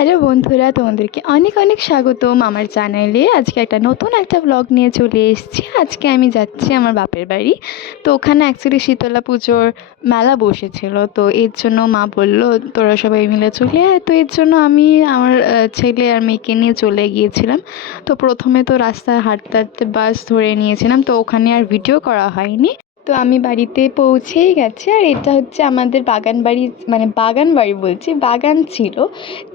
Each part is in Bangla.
হ্যালো বন্ধুরা, তোমাদেরকে অনেক অনেক স্বাগতম আমার চ্যানেলে। আজকে একটা নতুন ব্লগ নিয়ে চলে এসেছি। আজকে আমি যাচ্ছি আমার বাপের বাড়ি। তো ওখানে অ্যাকচুয়ালি শীতলা পুজোর মেলা বসেছিল, তো এর জন্য মা বলল তোরা সবাই মিলে চলে আয়। তো এর জন্য আমি আমার ছেলে আর মেয়েকে নিয়ে চলে গিয়েছিলাম। তো প্রথমে তো রাস্তায় হাঁটতে হাঁটতে বাস ধরে নিয়েছিলাম, তো ওখানে আর ভিডিও করা হয়নি। তো আমি বাড়িতে পৌঁছেই গেছি। আর এটা হচ্ছে আমাদের বাগান বাড়ি, মানে বাগান বাড়ি বলছি, বাগান ছিল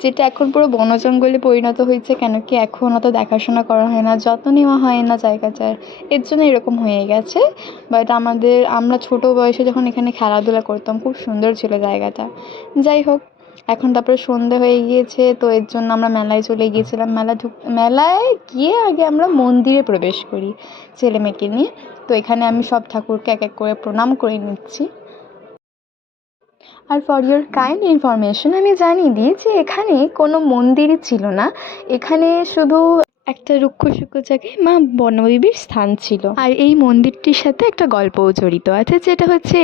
যেটা এখন পুরো বন জঙ্গলে পরিণত হয়েছে। কেন কি এখন অত দেখাশোনা করা হয় না, যত্ন নেওয়া হয় না জায়গাটার, এর জন্য এরকম হয়ে গেছে। বাট আমরা ছোটো বয়সে যখন এখানে খেলাধুলা করতাম, খুব সুন্দর ছিল জায়গাটা। যাই হোক, এখন তারপরে সন্ধে হয়ে গিয়েছে, তো এর জন্য আমরা মেলায় চলে গিয়েছিলাম। মেলায় গিয়ে আগে আমরা মন্দিরে প্রবেশ করি ছেলে মেয়েকে নিয়ে। তো এখানে আমি সব ঠাকুরকে এক এক করে প্রণাম করে নিচ্ছি। আর ফর ইওর কাইন্ড ইনফরমেশন আমি জানিয়ে দিই যে এখানে কোনো মন্দিরই ছিল না। এখানে শুধু একটা রুক্ষ জায়গায় মা বনবিবির স্থান ছিল। আর এই মন্দিরটির সাথে একটা গল্পও জড়িত আছে, যেটা হচ্ছে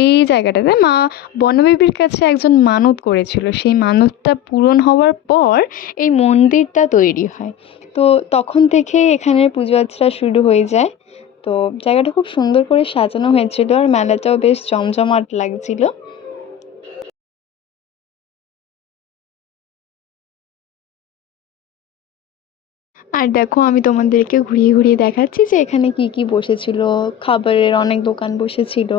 এই জায়গাটাতে মা বনবিবির কাছে একজন মানত করেছিল। সেই মানতটা পূরণ হওয়ার পর এই মন্দিরটা তৈরি হয়। তো তখন থেকে এখানে পুজো আর্চা শুরু হয়ে যায়। তো জায়গাটা খুব সুন্দর করে সাজানো হয়েছিল, আর মেলাটাও বেশ জমজমাট লাগছিল। আর দেখো, আমি তোমাদেরকে ঘুরিয়ে ঘুরিয়ে দেখাচ্ছি যে এখানে কি কি বসেছিল। খাবারের অনেক দোকান বসেছিল,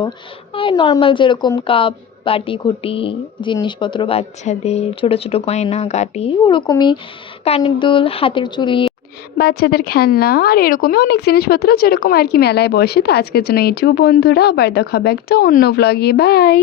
আর নর্মাল যেরকম কাপ, বাটি, ঘটি, জিনিসপত্র, বাচ্চাদের ছোট ছোট গয়না গাটি, ওরকমই কানের দুল, হাতের চুড়ি, বাচ্চাদের খেলনা, আর এরকমই অনেক জিনিসপত্র যেরকম আর কি মেলায় বসে। তো আজকের জন্য এইটুকু বন্ধুরা, আবার দেখা হবে একটা অন্য ব্লগে। বাই।